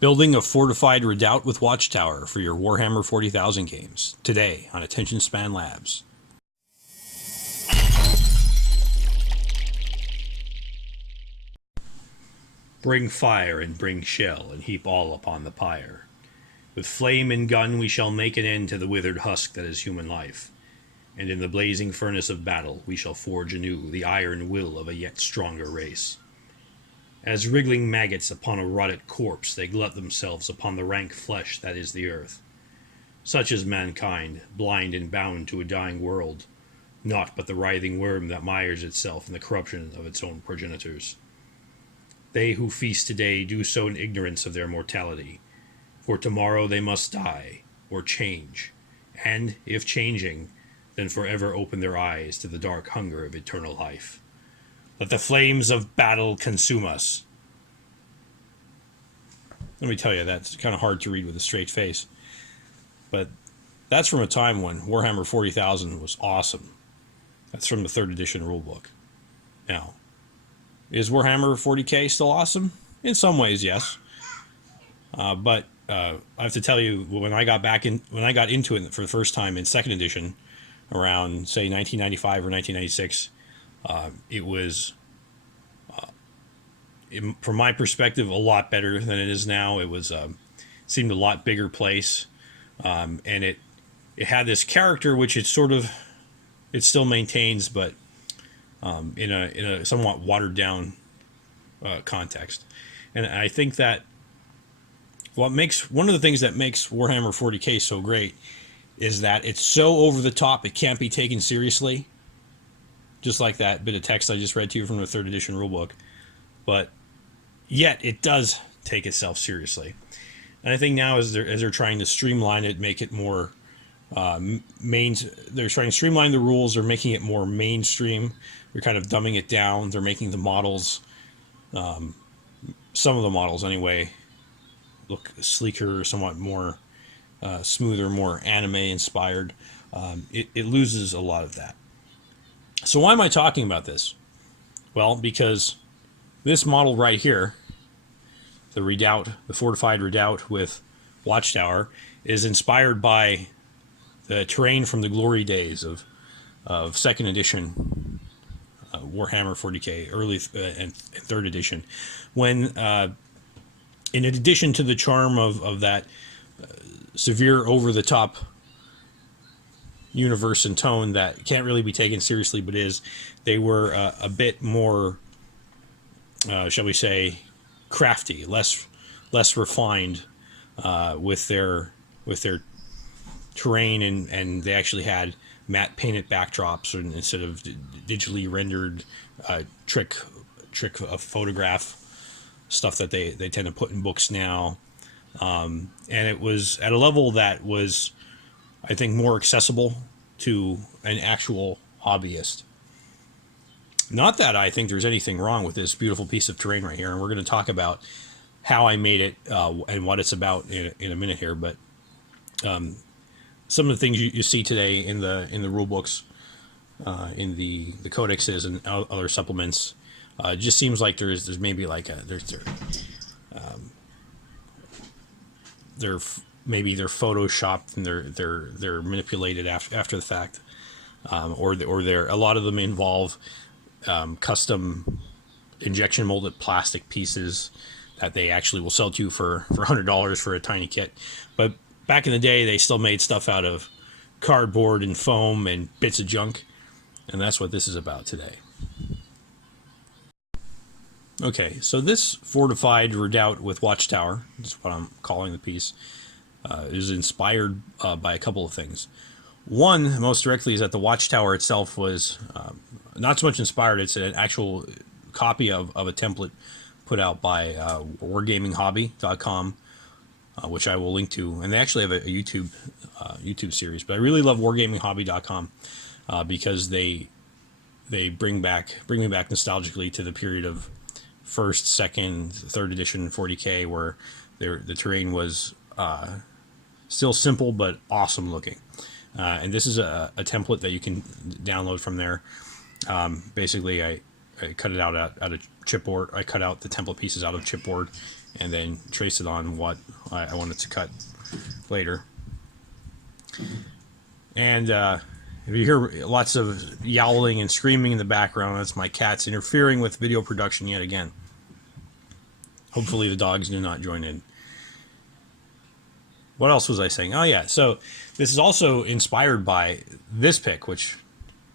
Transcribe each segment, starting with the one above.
Building a fortified redoubt with Watchtower for your Warhammer 40,000 games. Today on Attention Span Labs. Bring fire and bring shell, and heap all upon the pyre. With flame and gun we shall make an end to the withered husk that is human life. And in the blazing furnace of battle we shall forge anew the iron will of a yet stronger race. As wriggling maggots upon a rotted corpse, they glut themselves upon the rank flesh that is the earth. Such is mankind, blind and bound to a dying world, naught but the writhing worm that mires itself in the corruption of its own progenitors. They who feast today do so in ignorance of their mortality, for tomorrow they must die, or change, and, if changing, then forever open their eyes to the dark hunger of eternal life. Let the flames of battle consume us. Let me tell you, that's kind of hard to read with a straight face. But that's from a time when Warhammer 40,000 was awesome. That's from the 3rd edition rulebook. Now, is Warhammer 40k still awesome? In some ways, yes. But I have to tell you, when I got into it for the first time in 2nd edition, around say 1995 or 1996, it was, from my perspective, a lot better than it is now. It was seemed a lot bigger place, and it had this character which it still maintains, but in a somewhat watered down context. And I think that one of the things that makes Warhammer 40k so great is that it's so over the top it can't be taken seriously. Just like that bit of text I just read to you from the 3rd edition rulebook. But yet it does take itself seriously. And I think now as they're trying to streamline it, make it more they're trying to streamline the rules, they're making it more mainstream. They're kind of dumbing it down. They're making the models, some of the models anyway, look sleeker, somewhat more smoother, more anime inspired. It loses a lot of that. So why am I talking about this? Well, because this model right here, the redoubt, the fortified redoubt with Watchtower, is inspired by the terrain from the glory days of 2nd edition Warhammer 40k, early and 3rd edition, when in addition to the charm of that severe over-the-top universe and tone that can't really be taken seriously but is, they were a bit more, shall we say, crafty, less refined with their terrain, and they actually had matte painted backdrops instead of digitally rendered trick photograph stuff that they tend to put in books now. And it was at a level that was, I think, more accessible to an actual hobbyist. Not that I think there's anything wrong with this beautiful piece of terrain right here, and we're going to talk about how I made it and what it's about in a minute here. But some of the things you see today in the rule books, in the codexes and other supplements, it just seems like there's maybe like they're photoshopped and they're manipulated after the fact, or a lot of them involve custom injection molded plastic pieces that they actually will sell to you for $100 for a tiny kit. But back in the day, they still made stuff out of cardboard and foam and bits of junk, and that's what this is about today. Okay, so this fortified redoubt with Watchtower, that's what I'm calling the piece, is inspired by a couple of things. One, most directly, is that the Watchtower itself was not so much inspired. It's an actual copy of a template put out by wargamingHobby.com, which I will link to. And they actually have a YouTube series. But I really love wargamingHobby.com because they bring me back nostalgically to the period of 1st, 2nd, 3rd edition 40k, where the terrain was still simple but awesome looking. And this is a template that you can download from there. Basically, I cut it out of chipboard. I cut out the template pieces out of chipboard and then trace it on what I wanted to cut later. And if you hear lots of yowling and screaming in the background, that's my cats interfering with video production yet again. Hopefully the dogs do not join in. What else was I saying? Oh yeah, so this is also inspired by this pick, which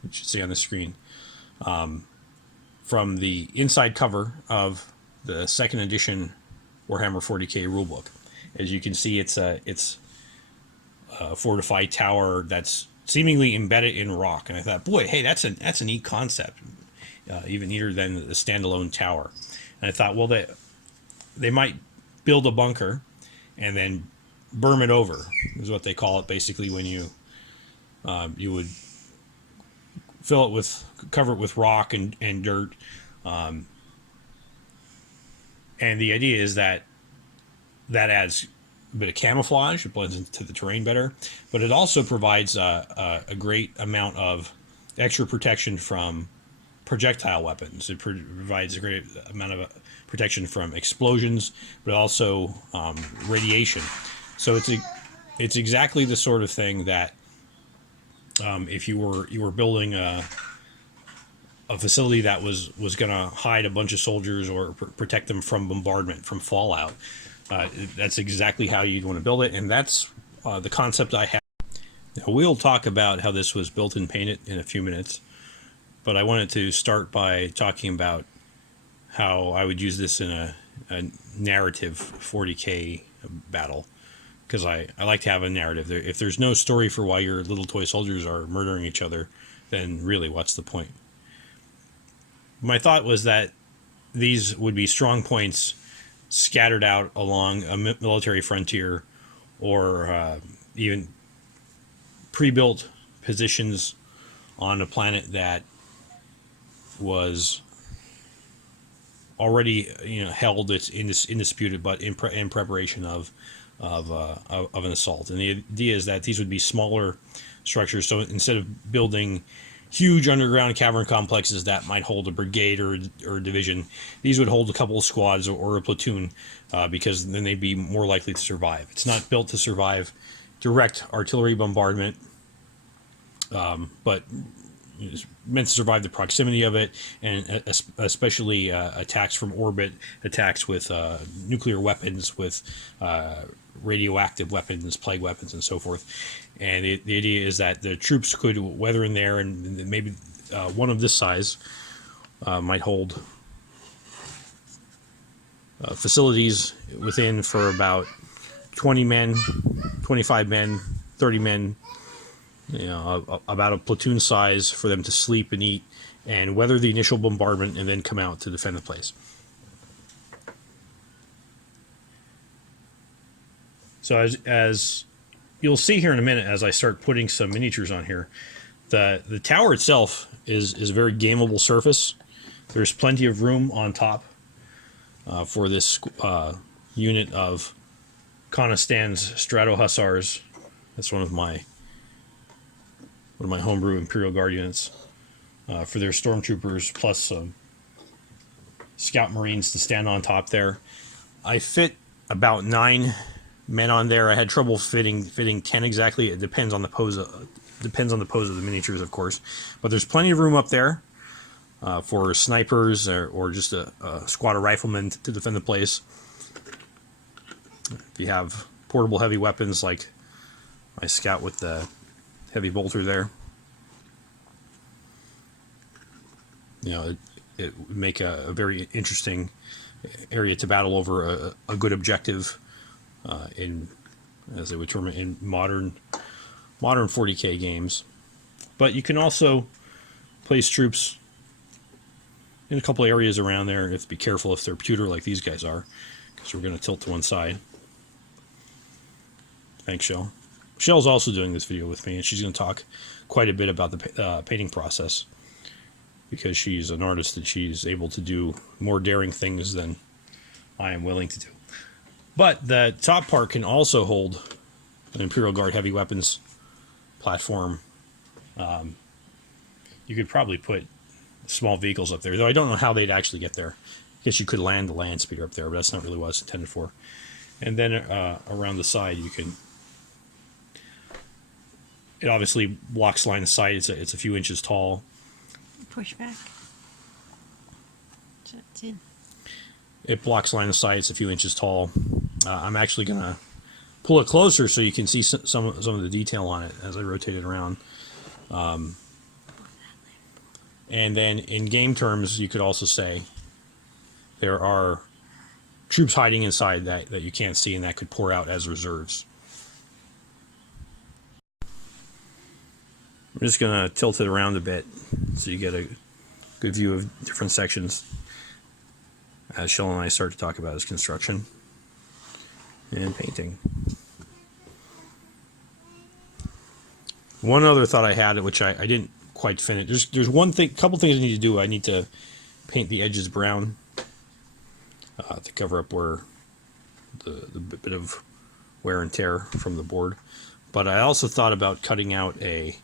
you should see on the screen, from the inside cover of the second edition Warhammer 40k rulebook. As you can see, it's a fortified tower that's seemingly embedded in rock, and I thought, boy, hey, that's a neat concept, even neater than the standalone tower. And I thought, well, they might build a bunker and then berm it over, is what they call it, basically, when you would cover it with rock and dirt, and the idea is that adds a bit of camouflage. It blends into the terrain better, but it also provides a great amount of extra protection from projectile weapons. It provides a great amount of protection from explosions, but also radiation. So it's exactly the sort of thing that if you were building a facility that was going to hide a bunch of soldiers or protect them from bombardment, from fallout, that's exactly how you'd want to build it, and that's the concept I have. Now, we'll talk about how this was built and painted in a few minutes, but I wanted to start by talking about how I would use this in a narrative 40k battle, because I like to have a narrative. If there's no story for why your little toy soldiers are murdering each other, then really, what's the point? My thought was that these would be strong points scattered out along a military frontier, or even pre-built positions on a planet that was already held. It's indisputed, but in preparation of an assault. And the idea is that these would be smaller structures. So instead of building huge underground cavern complexes that might hold a brigade or a division, these would hold a couple of squads or a platoon, because then they'd be more likely to survive. It's not built to survive direct artillery bombardment, but it's meant to survive the proximity of it, and especially attacks from orbit, attacks with nuclear weapons, with radioactive weapons, plague weapons, and so forth. And the idea is that the troops could weather in there, and maybe one of this size might hold facilities within for about 20 men, 25 men, 30 men, about a platoon size for them to sleep and eat and weather the initial bombardment, and then come out to defend the place. So as you'll see here in a minute, as I start putting some miniatures on here, the tower itself is a very gameable surface. There's plenty of room on top for this unit of Conastan's Strato Hussars. That's one of my homebrew Imperial Guard units, for their stormtroopers, plus some scout marines to stand on top there. I fit about 9 men on there. I had trouble fitting 10 exactly. It depends on the pose of the miniatures, of course, but there's plenty of room up there for snipers or just a squad of riflemen to defend the place. If you have portable heavy weapons like my scout with the heavy bolter there, it would make a very interesting area to battle over, a good objective in, as they would term it, in modern 40k games. But you can also place troops in a couple areas around there. You have to be careful if they're pewter like these guys are, because we're going to tilt to one side. Thanks, Shell. Shell's also doing this video with me, and she's going to talk quite a bit about the painting process, because she's an artist and she's able to do more daring things than I am willing to do. But the top part can also hold an Imperial Guard heavy weapons platform. You could probably put small vehicles up there, though I don't know how they'd actually get there, guess you could land the land speeder up there, but that's not really what it's intended for. And then around the side, you can. It obviously blocks line of sight. It's a few inches tall. Push back. So it's in. It blocks line of sight. It's a few inches tall. I'm actually gonna pull it closer so you can see some of the detail on it as I rotate it around. And then in game terms, you could also say there are troops hiding inside that you can't see, and that could pour out as reserves. I'm just going to tilt it around a bit so you get a good view of different sections as Shell and I start to talk about his construction and painting. One other thought I had, which I didn't quite finish. There's couple things I need to do. I need to paint the edges brown to cover up where the bit of wear and tear from the board. But I also thought about cutting out a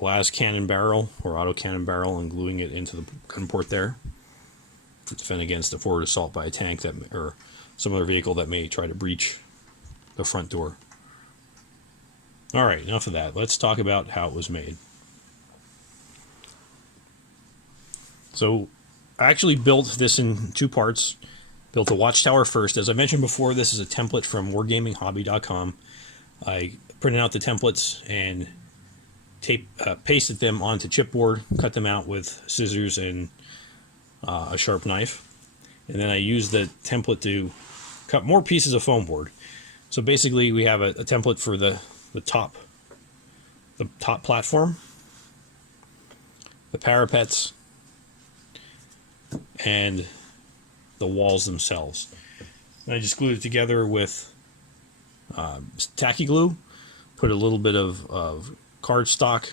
las cannon barrel or auto cannon barrel and gluing it into the gun port there to defend against a forward assault by a tank or some other vehicle that may try to breach the front door. All right, enough of that. Let's talk about how it was made. So I actually built this in two parts. Built a Watchtower first. As I mentioned before, this is a template from wargaminghobby.com. I printed out the templates and pasted them onto chipboard, cut them out with scissors and a sharp knife. And then I used the template to cut more pieces of foam board. So basically we have a template for the top platform, the parapets, and the walls themselves. And I just glued it together with tacky glue, put a little bit of cardstock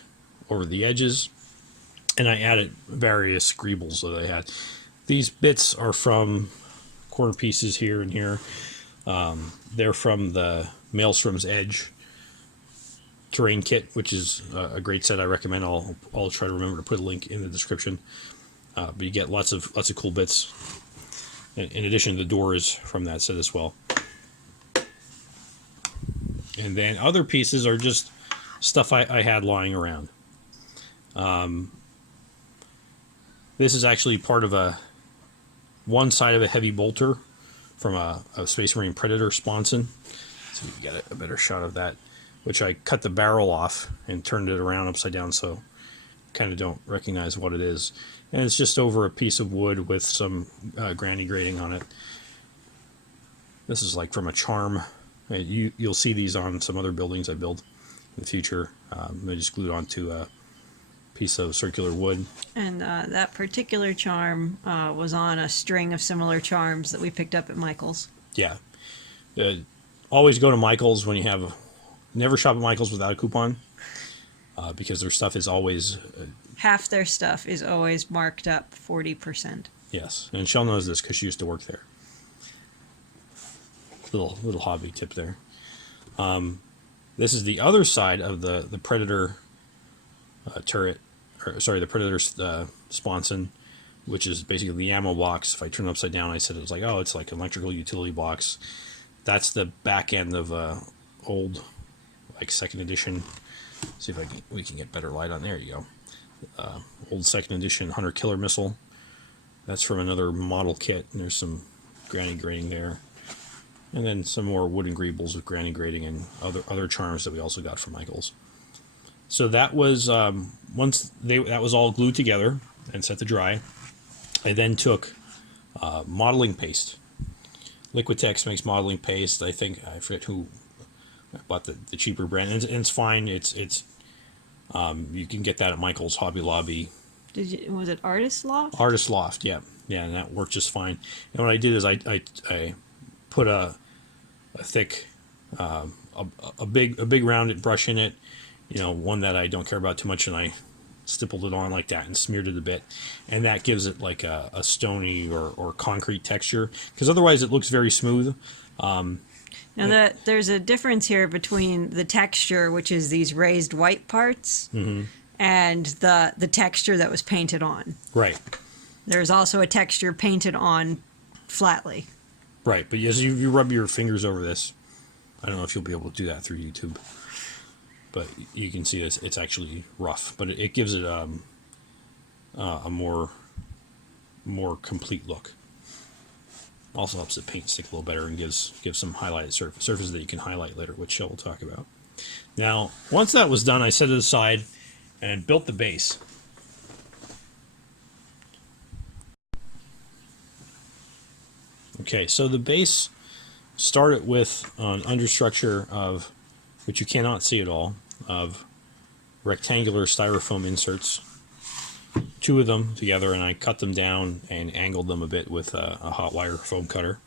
over the edges, and I added various scribbles that I had. These bits are from corner pieces here and here. They're from the Maelstrom's Edge terrain kit, which is a great set. I recommend. I'll try to remember to put a link in the description. But you get lots of cool bits. In addition, the door is from that set as well. And then other pieces are just stuff I had lying around. This is actually part of one side of a heavy bolter from a Space Marine Predator sponson. So you get a better shot of that, which I cut the barrel off and turned it around upside down so you kind of don't recognize what it is. And it's just over a piece of wood with some granny grating on it. This is like from a charm. You'll see these on some other buildings I build in the future. They just glued onto a piece of circular wood. And that particular charm was on a string of similar charms that we picked up at Michael's. Yeah. Always go to Michael's when you have... Never shop at Michael's without a coupon, because their stuff is always... half their stuff is always marked up 40%. Yes, and Shell knows this because she used to work there. Little hobby tip there. This is the other side of the Predator turret, the Predator sponson, which is basically the ammo box. If I turn it upside down, I said it was like, oh, it's like an electrical utility box. That's the back end of old, like, second edition. See if we can get better light on. There you go. Old second edition Hunter Killer missile. That's from another model kit. And there's some granny grating there, and then some more wooden greebles with granny grating and other charms that we also got from Michael's. So that was that was all glued together and set to dry. I then took modeling paste. Liquitex makes modeling paste. I forget who I bought the cheaper brand, and it's fine. It's you can get that at Michael's, Hobby Lobby. Was it Artist Loft? Artist Loft, yeah, and that worked just fine. And what I did is I put a thick, a big rounded brush in it, one that I don't care about too much, and I stippled it on like that and smeared it a bit, and that gives it like a stony or concrete texture, because otherwise it looks very smooth. Now there's a difference here between the texture, which is these raised white parts, and the texture that was painted on. Right. There's also a texture painted on flatly. Right, but as you rub your fingers over this, I don't know if you'll be able to do that through YouTube, but you can see this. It's actually rough, but it gives it a more complete look. Also helps the paint stick a little better and gives some highlighted surfaces that you can highlight later, which Shell will talk about. Now, once that was done, I set it aside and built the base. Okay, so the base started with an understructure of, which you cannot see at all, of rectangular styrofoam inserts, 2 of them together, and I cut them down and angled them a bit with a hot wire foam cutter.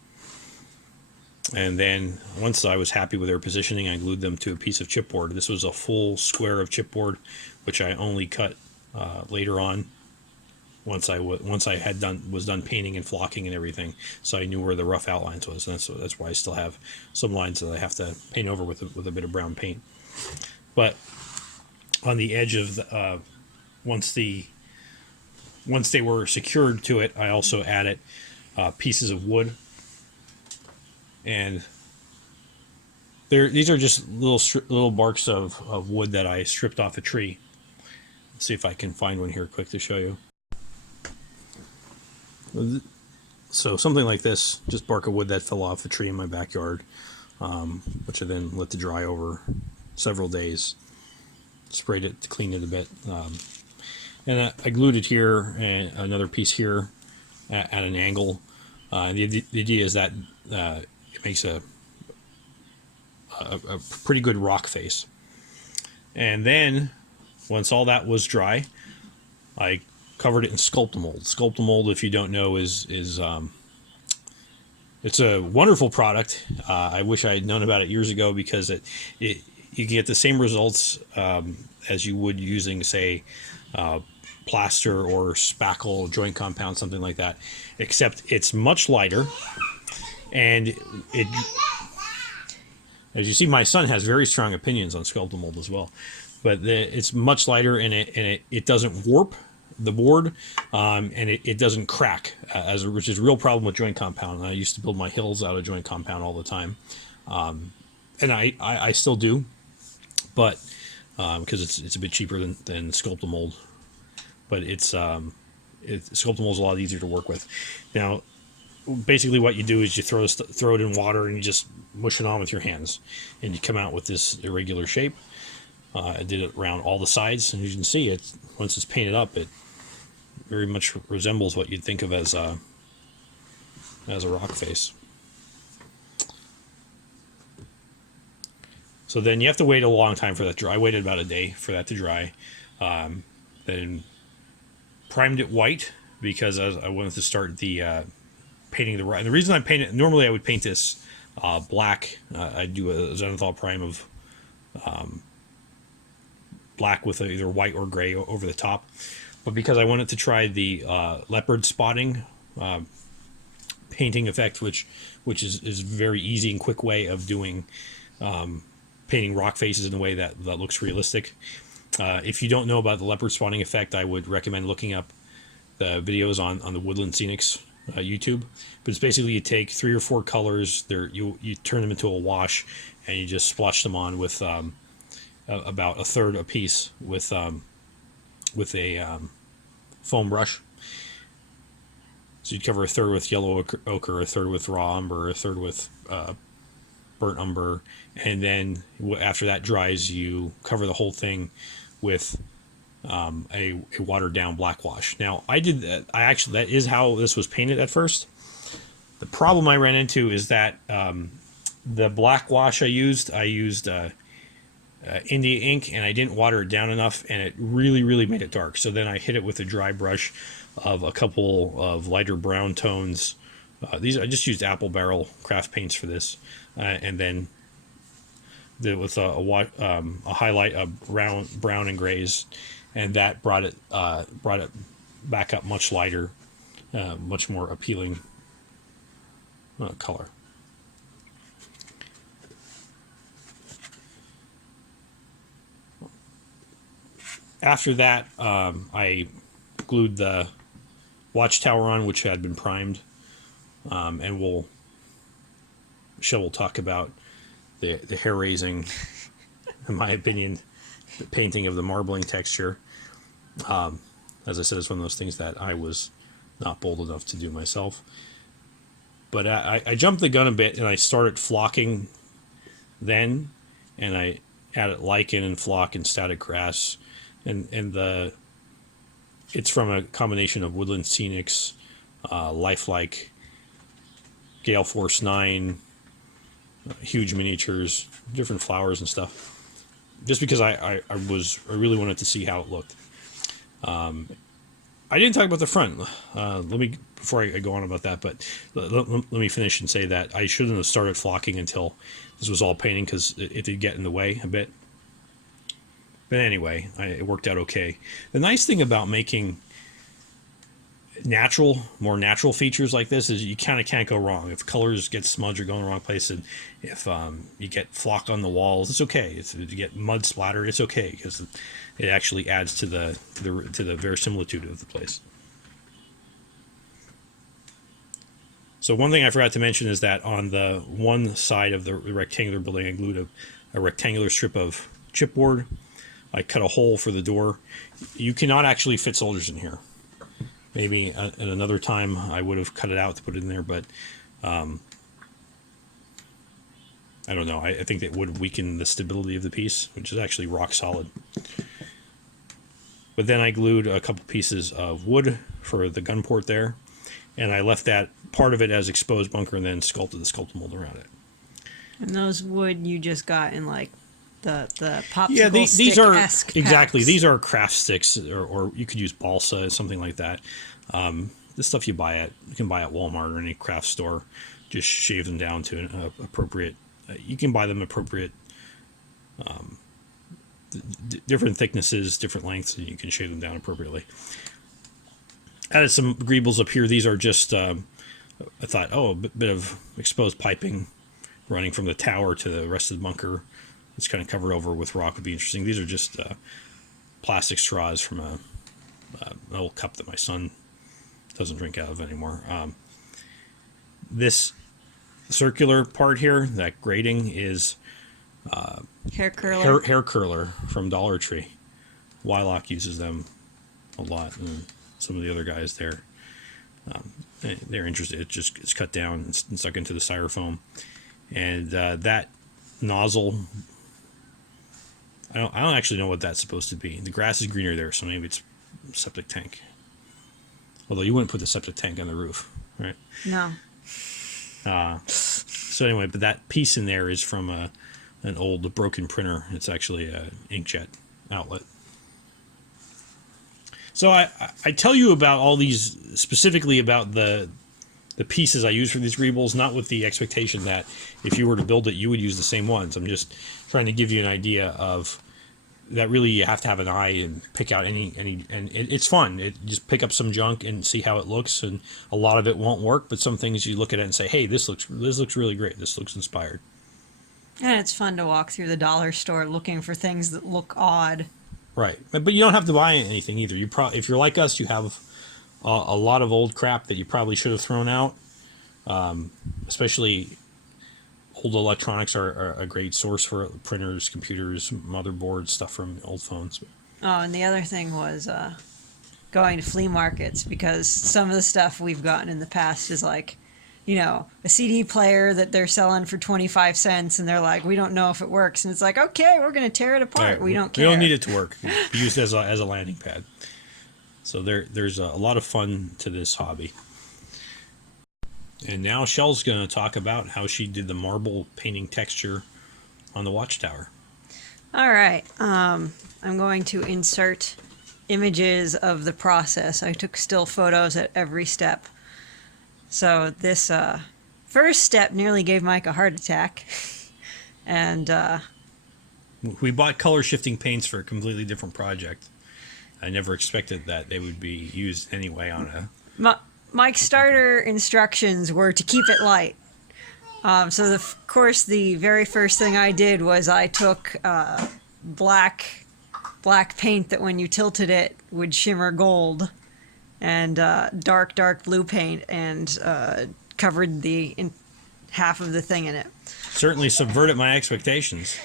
And then once I was happy with their positioning, I glued them to a piece of chipboard. This was a full square of chipboard, which I only cut later on. Once I was done painting and flocking and everything, so I knew where the rough outlines was. And that's why I still have some lines that I have to paint over with a bit of brown paint. But on the edge of the, once they were secured to it, I also added pieces of wood, and these are just little barks of wood that I stripped off a tree. Let's see if I can find one here quick to show you. So something like this, just bark of wood that fell off the tree in my backyard, which I then let to dry over several days. Sprayed it to clean it a bit, and I glued it here and another piece here at an angle. The idea is that it makes a pretty good rock face. And then once all that was dry, I covered it in Sculptamold. Sculptamold, if you don't know, is it's a wonderful product. I wish I had known about it years ago, because you can get the same results as you would using, say, plaster or spackle, joint compound, something like that, except it's much lighter, and it, as you see, my son has very strong opinions on Sculptamold as well, but it's much lighter, and it doesn't warp the board, and it doesn't crack, which is a real problem with joint compound. And I used to build my hills out of joint compound all the time, and I still do, but because it's a bit cheaper than Sculptamold, but Sculptamold is a lot easier to work with. Now, basically what you do is you throw it in water and you just mush it on with your hands, and you come out with this irregular shape. I did it around all the sides, and as you can see, once it's painted up, it very much resembles what you'd think of as a rock face. So then you have to wait a long time for that to dry. I waited about a day for that to dry. Then primed it white, because I wanted to start the painting the right. And the reason I paint it, normally I would paint this black. I'd do a Zenithal prime of black with either white or gray over the top. But because I wanted to try the leopard spotting painting effect, which is a very easy and quick way of doing painting rock faces in a way that looks realistic. If you don't know about the leopard spotting effect, I would recommend looking up the videos on the Woodland Scenics YouTube. But it's basically, you take 3 or 4 colors, you turn them into a wash, and you just splotch them on with about a third a piece with a foam brush. So you'd cover a third with yellow ochre, a third with raw umber, a third with burnt umber, and then after that dries, you cover the whole thing with a watered down black wash. Now, I did that. That is how this was painted at first. The problem I ran into is that the black wash I used India ink, and I didn't water it down enough, and it really made it dark. So then I hit it with a dry brush of a couple of lighter brown tones. I just used Apple Barrel craft paints for this, and then with a highlight of brown and grays, and that brought it back up much lighter, much more appealing color. After that, I glued the Watchtower on, which had been primed, and Shell will talk about the hair-raising, in my opinion, the painting of the marbling texture. As I said, it's one of those things that I was not bold enough to do myself. But I jumped the gun a bit, and I started flocking then, and I added lichen and flock and static grass, and it's from a combination of woodland scenics, lifelike, Gale Force 9, huge miniatures, different flowers and stuff. Just because I really wanted to see how it looked. I didn't talk about the front. Before I go on about that, but let me finish and say that I shouldn't have started flocking until this was all painting, because it did get in the way a bit. But anyway, it worked out okay. The nice thing about making more natural features like this is you kind of can't go wrong. If colors get smudged or go in the wrong place, and if you get flock on the walls, it's okay. If you get mud splatter, it's okay, because it actually adds to the verisimilitude of the place. So one thing I forgot to mention is that on the one side of the rectangular building, I glued a rectangular strip of chipboard. I cut a hole for the door. You cannot actually fit soldiers in here. Maybe at another time I would have cut it out to put it in there, but I don't know. I think that would weaken the stability of the piece, which is actually rock solid. But then I glued a couple pieces of wood for the gun port there, and I left that part of it as exposed bunker, and then sculpted the sculpting mold around it. And those wood you just got in like the popsicle these are exactly packs. These are craft sticks, or you could use balsa, something like that. This stuff you can buy at Walmart or any craft store. Just shave them down to an appropriate. You can buy them appropriate, different thicknesses, different lengths, and you can shave them down appropriately. Added some greebles up here. These are just I thought, a bit of exposed piping running from the tower to the rest of the bunker. It's kind of covered over with rock would be interesting. These are just plastic straws from an old cup that my son doesn't drink out of anymore. This circular part here, that grating, is hair curler. Hair curler from Dollar Tree. Wylock uses them a lot, and some of the other guys there. They're interested. It's cut down and stuck into the styrofoam, and that nozzle. I don't actually know what that's supposed to be. The grass is greener there, so maybe it's a septic tank. Although you wouldn't put the septic tank on the roof, right? No. So anyway, but that piece in there is from an old broken printer. It's actually an inkjet outlet. So I tell you about all these, specifically about the pieces I use for these greebles, not with the expectation that if you were to build it, you would use the same ones. I'm just trying to give you an idea of that. Really, you have to have an eye and pick out any, and it's fun. Just pick up some junk and see how it looks, and a lot of it won't work, but some things you look at it and say, hey, this looks really great. This looks inspired. And it's fun to walk through the dollar store looking for things that look odd. Right, but you don't have to buy anything either. If you're like us, you have a lot of old crap that you probably should have thrown out. Especially old electronics are a great source for printers, computers, motherboards, stuff from old phones. Oh, and the other thing was going to flea markets, because some of the stuff we've gotten in the past is like, a CD player that they're selling for 25 cents, and they're like, we don't know if it works. And it's like, okay, we're going to tear it apart. Right. We don't care. We don't need it to work. Be used as a landing pad. So there's a lot of fun to this hobby. And now Shell's going to talk about how she did the marble painting texture on the Watchtower. All right. I'm going to insert images of the process. I took still photos at every step. So this first step nearly gave Mike a heart attack. And we bought color shifting paints for a completely different project. I never expected that they would be used anyway on a... Mike's starter instructions were to keep it light. So of course the very first thing I did was I took black paint that when you tilted it would shimmer gold, and dark blue paint, and covered half of the thing in it. Certainly subverted my expectations.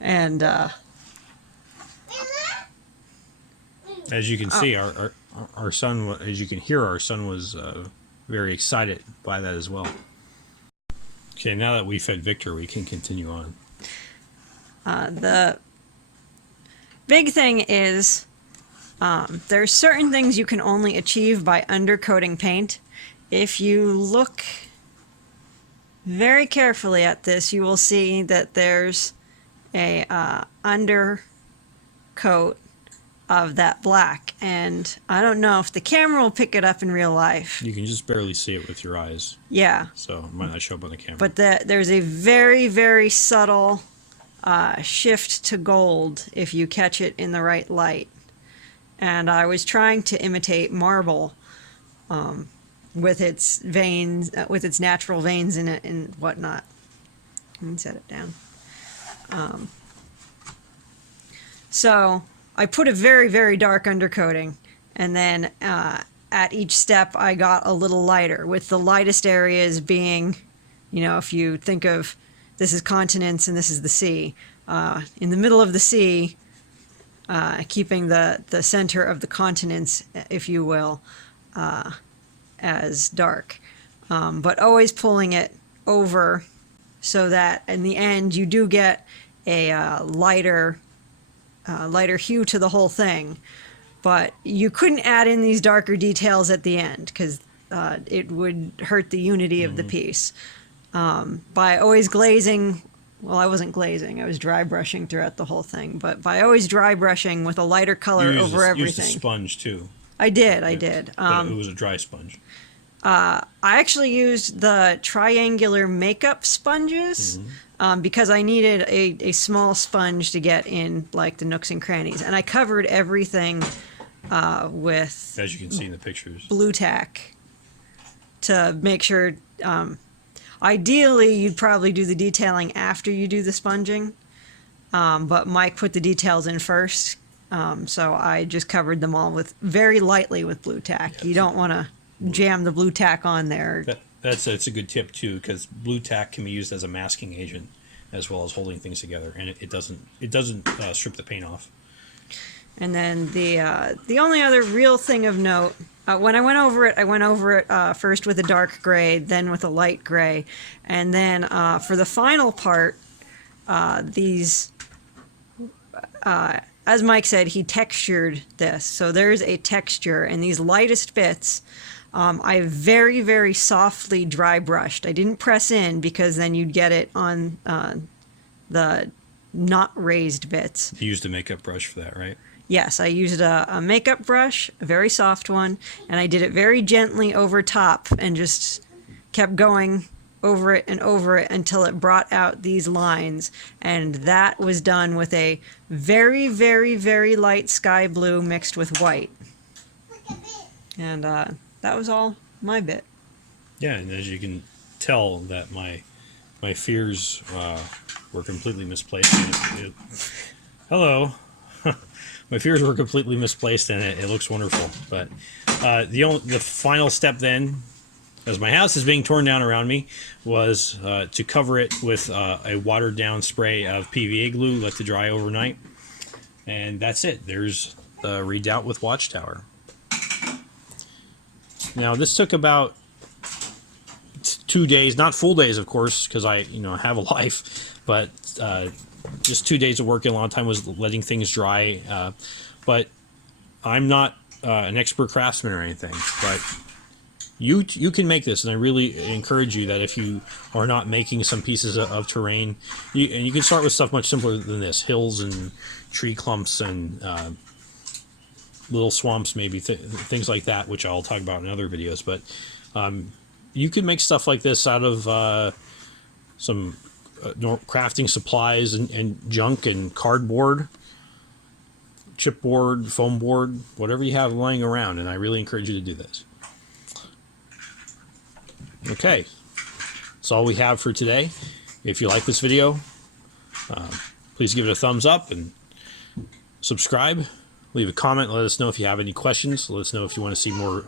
And as you can see, our son, as you can hear, our son was very excited by that as well. Okay, now that we fed Victor, we can continue on. the big thing is there's certain things you can only achieve by undercoating paint. If you look very carefully at this, you will see that there's a undercoat of that black, and I don't know if the camera will pick it up in real life. You can just barely see it with your eyes. Yeah. So it might not show up on the camera. But there's a very, very subtle shift to gold if you catch it in the right light. And I was trying to imitate marble with its veins, with its natural veins in it and whatnot. Let me set it down. So I put a very, very dark undercoating, and then at each step I got a little lighter, with the lightest areas being, you know, if you think of this is continents and this is the sea, in the middle of the sea, keeping the center of the continents, if you will, as dark, but always pulling it over so that in the end you do get a lighter hue to the whole thing. But you couldn't add in these darker details at the end because it would hurt the unity of the piece. By always glazing, well, I wasn't glazing, I was dry brushing throughout the whole thing, but by always dry brushing with a lighter color over everything. You used a sponge too. I did. But it was a dry sponge. I actually used the triangular makeup sponges because I needed a small sponge to get in like the nooks and crannies, and I covered everything with, as you can see in the pictures, blue tack to make sure. Ideally, you'd probably do the detailing after you do the sponging, but Mike put the details in first, so I just covered them all with very lightly with blue tack. Yeah, you don't want to jam the blue tack on there. That's a good tip too, because blue tack can be used as a masking agent as well as holding things together, and it doesn't strip the paint off. And then the only other real thing of note, when I went over it first with a dark gray, then with a light gray, and then for the final part, these, as Mike said, he textured this. So there's a texture, and these lightest bits, I very, very softly dry brushed. I didn't press in because then you'd get it on the not raised bits. You used a makeup brush for that, right? Yes, I used a makeup brush, a very soft one, and I did it very gently over top and just kept going over it until it brought out these lines. And that was done with a very, very, very light sky blue mixed with white. And that was all my bit. Yeah, and as you can tell, that my fears were completely misplaced. Hello. My fears were completely misplaced, and it looks wonderful. But the final step then, as my house is being torn down around me, was to cover it with a watered down spray of PVA glue, let it dry overnight, and that's it. There's the redoubt with Watchtower. Now this took about 2 days, not full days, of course, because I have a life, but just 2 days of work. A lot of time was letting things dry, but I'm not an expert craftsman or anything. But you can make this, and I really encourage you that if you are not making some pieces of terrain, you can start with stuff much simpler than this: hills and tree clumps and little swamps, maybe things like that, which I'll talk about in other videos. But you can make stuff like this out of some crafting supplies and junk and cardboard, chipboard, foam board, whatever you have lying around, and I really encourage you to do this. Okay, that's all we have for today. If you like this video, please give it a thumbs up and subscribe. leave a comment. Let us know if you have any questions. Let us know if you want to see more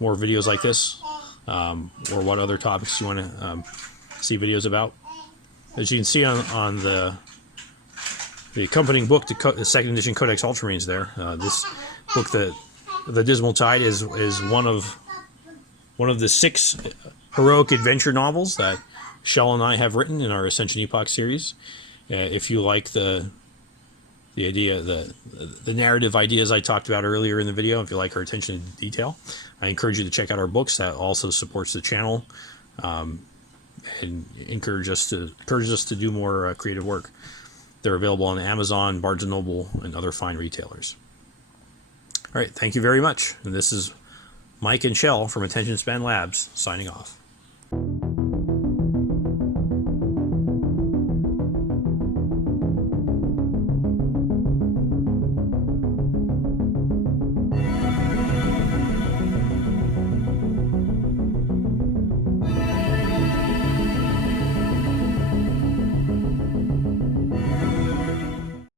videos like this, or what other topics you want to see videos about. As you can see on the accompanying book, the second edition Codex Ultramarines there, this book, the Dismal Tide, is one of the 6 heroic adventure novels that Shell and I have written in our Ascension Epoch series. If you like the idea, the narrative ideas I talked about earlier in the video, if you like our attention to detail, I encourage you to check out our books. That also supports the channel, and encourage us to do more creative work. They're available on Amazon, Barnes & Noble, and other fine retailers. All right, thank you very much. And this is Mike and Shell from Attention Span Labs signing off.